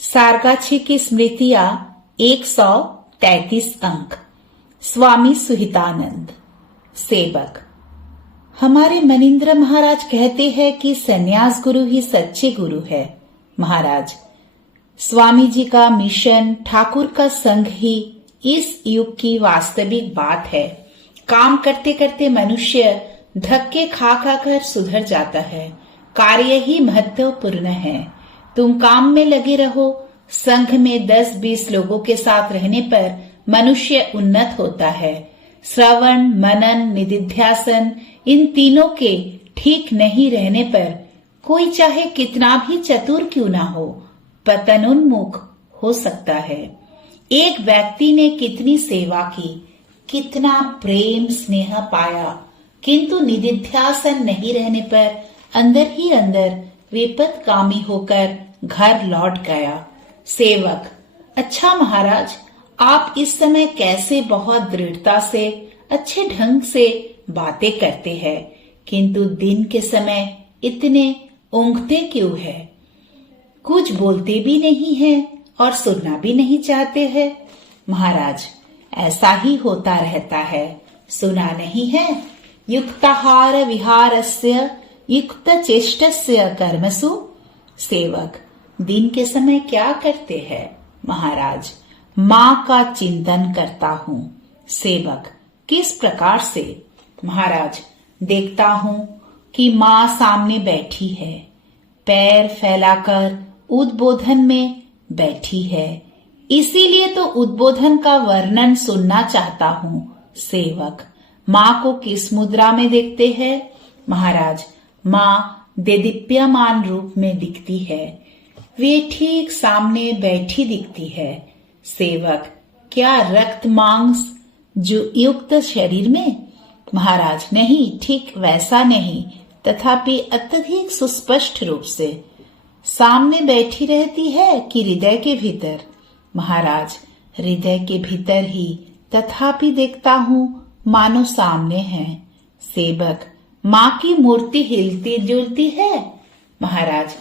सारगाछी की स्मृतियां 133 अंक। स्वामी सुहितानंद। सेवक। हमारे मनिंद्र महाराज कहते हैं कि सन्यास गुरु ही सच्चे गुरु है। महाराज, स्वामी जी का मिशन, ठाकुर का संग ही इस युग की वास्तविक बात है। काम करते करते मनुष्य धक्के खा खा कर सुधर जाता है। कार्य ही महत्वपूर्ण है। तुम काम में लगे रहो। संघ में 10-20 लोगों के साथ रहने पर मनुष्य उन्नत होता है। श्रवण, मनन, निधिध्यासन, इन तीनों के ठीक नहीं रहने पर कोई चाहे कितना भी चतुर क्यों ना हो, पतनोन्मुख हो सकता है। एक व्यक्ति ने कितनी सेवा की, कितना प्रेम स्नेह पाया, किंतु निधिध्यासन नहीं रहने पर अंदर ही अंदर विपत्कामी होकर घर लौट गया। सेवक। अच्छा महाराज, आप इस समय कैसे बहुत दृढ़ता से, अच्छे ढंग से बातें करते हैं, किंतु दिन के समय इतने ऊँघते क्यों है? कुछ बोलते भी नहीं है और सुनना भी नहीं चाहते हैं। महाराज, ऐसा ही होता रहता है। सुना नहीं है? युक्ताहार विहारस्य युक्त चेष्टस्य कर्मसु। सेवक। दिन के समय क्या करते हैं? महाराज, माँ का चिंतन करता हूँ। सेवक। किस प्रकार से? महाराज, देखता हूँ कि माँ सामने बैठी है, पैर फैलाकर उद्बोधन में बैठी है, इसीलिए तो उद्बोधन का वर्णन सुनना चाहता हूँ। सेवक। माँ को किस मुद्रा में देखते हैं? महाराज, माँ देदीप्यमान रूप में दिखती है। वे ठीक सामने बैठी दिखती है। सेवक। क्या रक्त मांस जो युक्त शरीर में? महाराज, नहीं, ठीक वैसा नहीं, तथापि अत्यधिक सुस्पष्ट रूप से। सामने बैठी रहती है कि हृदय के भीतर? महाराज, हृदय के भीतर ही, तथापि देखता हूँ मानो सामने है। सेवक। माँ की मूर्ति हिलती जुलती है? महाराज,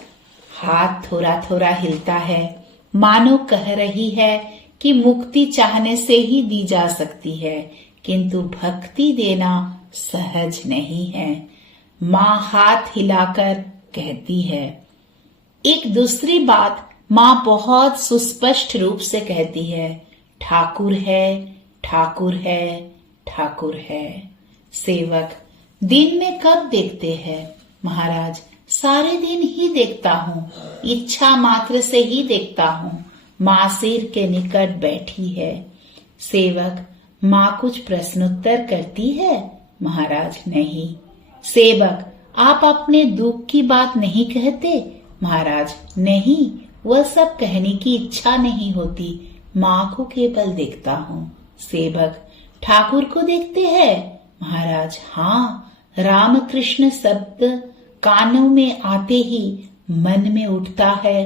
हाथ थोड़ा थोड़ा हिलता है, मानो कह रही है कि मुक्ति चाहने से ही दी जा सकती है, किंतु भक्ति देना सहज नहीं है। माँ हाथ हिलाकर कहती है। एक दूसरी बात, माँ बहुत सुस्पष्ट रूप से कहती है, ठाकुर है, ठाकुर है, ठाकुर है। सेवक। दिन में कब देखते हैं? महाराज, सारे दिन ही देखता हूँ, इच्छा मात्र से ही देखता हूँ। माँ सिर के निकट बैठी है। सेवक। माँ कुछ प्रश्नोत्तर करती है? महाराज, नहीं। सेवक। आप अपने दुख की बात नहीं कहते? महाराज, नहीं, वह सब कहने की इच्छा नहीं होती, माँ को केवल देखता हूँ। सेवक। ठाकुर को देखते हैं? महाराज, हाँ। राम कृष्ण शब्द कानों में आते ही मन में उठता है।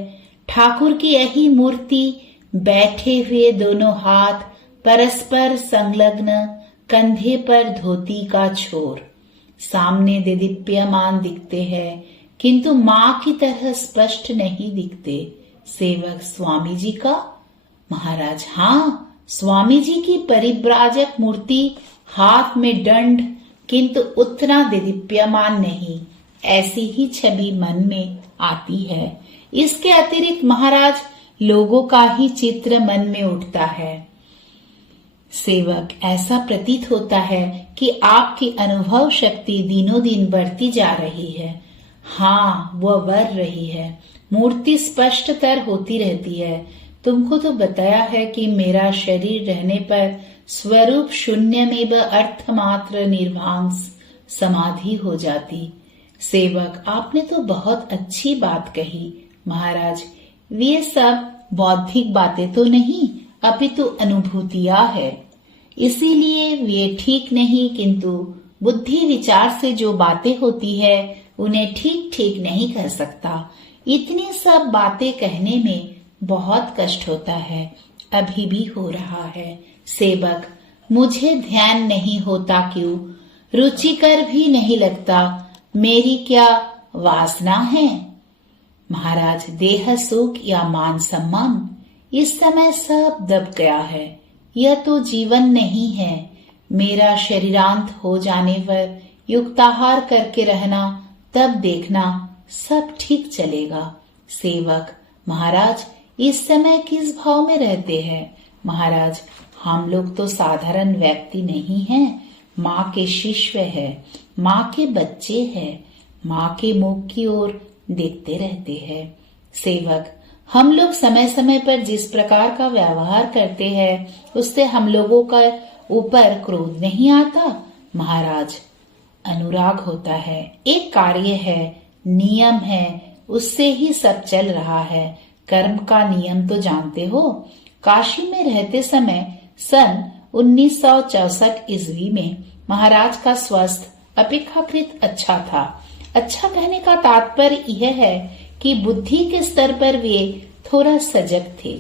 ठाकुर की यही मूर्ति, बैठे हुए दोनों हाथ परस्पर संलग्न, कंधे पर धोती का छोर, सामने देदीप्यमान दिखते हैं, किंतु माँ की तरह स्पष्ट नहीं दिखते। सेवक। स्वामी जी का? महाराज, हाँ, स्वामी जी की परिव्राजक मूर्ति, हाथ में दंड, किंतु उतना देदीप्यमान नहीं, ऐसी ही छवि मन में आती है। इसके अतिरिक्त महाराज, लोगों का ही चित्र मन में उठता है। सेवक। ऐसा प्रतीत होता है कि आपकी अनुभव शक्ति दिनों दिन बढ़ती जा रही है। हाँ, वह बढ़ रही है। मूर्ति स्पष्टतर होती रहती है। तुमको तो बताया है कि मेरा शरीर रहने पर स्वरूप शून्यमेव अर्थमात्र निर्वांस समाधि हो जाती। सेवक। आपने तो बहुत अच्छी बात कही। महाराज, वे सब बौद्धिक बातें तो नहीं, अपितु अनुभूतियां है, इसीलिए वे ठीक नहीं, किंतु बुद्धि विचार से जो बातें होती है उन्हें ठीक ठीक नहीं कर सकता। इतनी सब बातें कहने में बहुत कष्ट होता है, अभी भी हो रहा है। सेवक। मुझे ध्यान नहीं होता क्यों? रुचिकर भी नहीं लगता। मेरी क्या वासना है? महाराज, देह सुख या मान सम्मान इस समय सब दब गया है। यह तो जीवन नहीं है। मेरा शरीरांत हो जाने पर युक्ताहार करके रहना, तब देखना सब ठीक चलेगा। सेवक, महाराज, इस समय किस भाव में रहते हैं? महाराज, हम लोग तो साधारण व्यक्ति नहीं हैं। माँ के शिष्य है, माँ के बच्चे हैं, माँ के मुख की ओर देखते रहते हैं। सेवक, हम लोग समय समय पर जिस प्रकार का व्यवहार करते हैं उससे हम लोगों का ऊपर क्रोध नहीं आता? महाराज, अनुराग होता है, एक कार्य है, नियम है, उससे ही सब चल रहा है। कर्म का नियम तो जानते हो। काशी में रहते समय सन 1964 ईस्वी में महाराज का स्वास्थ्य अपेक्षाकृत अच्छा था। अच्छा कहने का तात्पर्य यह है कि बुद्धि के स्तर पर वे थोड़ा सजग थे।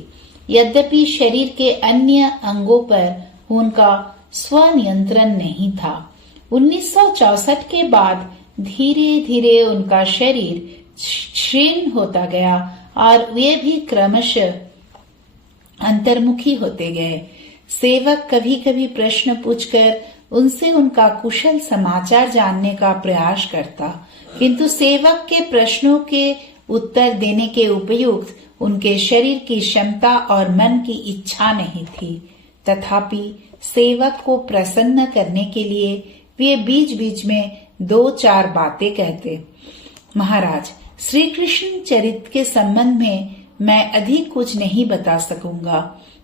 यद्यपि शरीर के अन्य अंगों पर उनका स्वनियंत्रण नहीं था। 1964 के बाद धीरे धीरे उनका शरीर क्षीण होता गया और वे भी क्रमशः अंतर्मुखी होते गए। सेवक कभी कभी प्रश्न पूछकर उनसे उनका कुशल समाचार जानने का प्रयास करता, किंतु सेवक के प्रश्नों के उत्तर देने के उपयुक्त उनके शरीर की क्षमता और मन की इच्छा नहीं थी। तथापि सेवक को प्रसन्न करने के लिए वे बीच बीच में 2-4 बातें कहते। महाराज, श्री कृष्ण चरित्र के संबंध में मैं अधिक कुछ नहीं बता सकूंगा।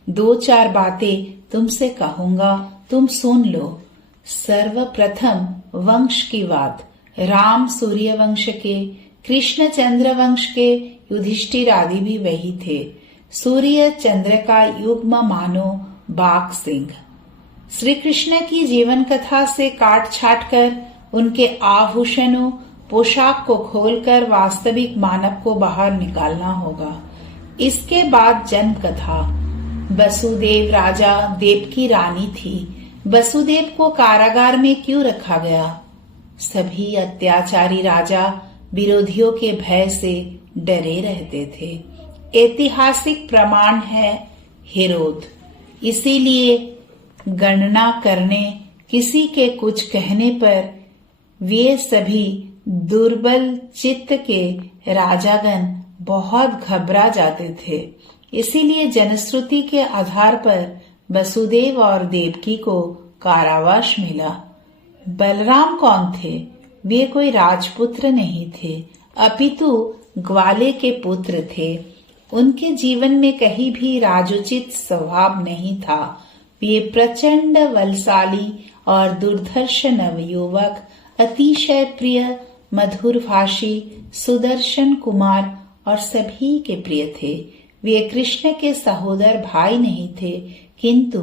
2-4 बातें तुमसे कहूंगा, तुम सुन लो। सर्वप्रथम वंश की बात। राम सूर्य वंश के, कृष्ण चंद्र वंश के युधिष्ठिर आदि भी वही थे। सूर्य चंद्र का युग्म मानो बाघ सिंह। श्री कृष्ण की जीवन कथा से काट छाट कर उनके आभूषणों पोशाक को खोलकर वास्तविक मानव को बाहर निकालना होगा। इसके बाद जन्म कथा। वसुदेव राजा, देवकी रानी थी। वसुदेव को कारागार में क्यों रखा गया? सभी अत्याचारी राजा विरोधियों के भय से डरे रहते थे। ऐतिहासिक प्रमाण है हेरोद। इसीलिए गणना करने, किसी के कुछ कहने पर वे सभी दुर्बल चित्त के राजागण बहुत घबरा जाते थे। इसीलिए जनश्रुति के आधार पर वसुदेव और देवकी को कारावास मिला। बलराम कौन थे? वे कोई राजपुत्र नहीं थे, अपितु ग्वाले के पुत्र थे। उनके जीवन में कहीं भी राजोचित स्वभाव नहीं था। वे प्रचंड बलशाली और दुर्धर्ष नवयुवक, अतिशय प्रिय, मधुर भाषी, सुदर्शन कुमार और सभी के प्रिय थे। वे कृष्ण के सहोदर भाई नहीं थे, किंतु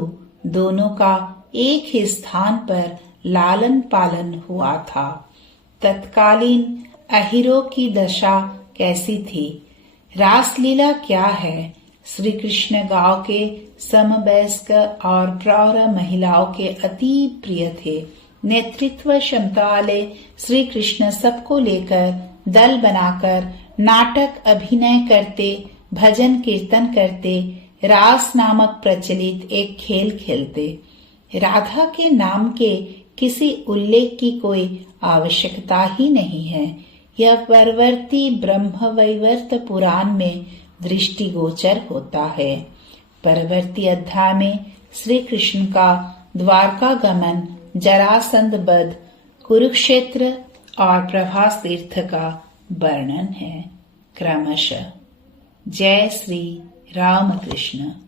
दोनों का एक ही स्थान पर लालन पालन हुआ था। तत्कालीन अहिरो की दशा कैसी थी? रासलीला क्या है? श्री कृष्ण गांव के समवयस्क और प्रौढ़ महिलाओं के अति प्रिय थे। नेतृत्व क्षमता वाले श्री कृष्ण सबको लेकर दल बनाकर नाटक अभिनय करते, भजन कीर्तन करते, रास नामक प्रचलित एक खेल खेलते। राधा के नाम के किसी उल्लेख की कोई आवश्यकता ही नहीं है। यह परवर्ती ब्रह्मवैवर्त पुराण में दृष्टिगोचर होता है। परवर्ती अध्याय में श्री कृष्ण का द्वारका गमन, जरासंध वध, कुरुक्षेत्र और प्रभास तीर्थ का वर्णन है क्रमशः। जय श्री राम कृष्ण।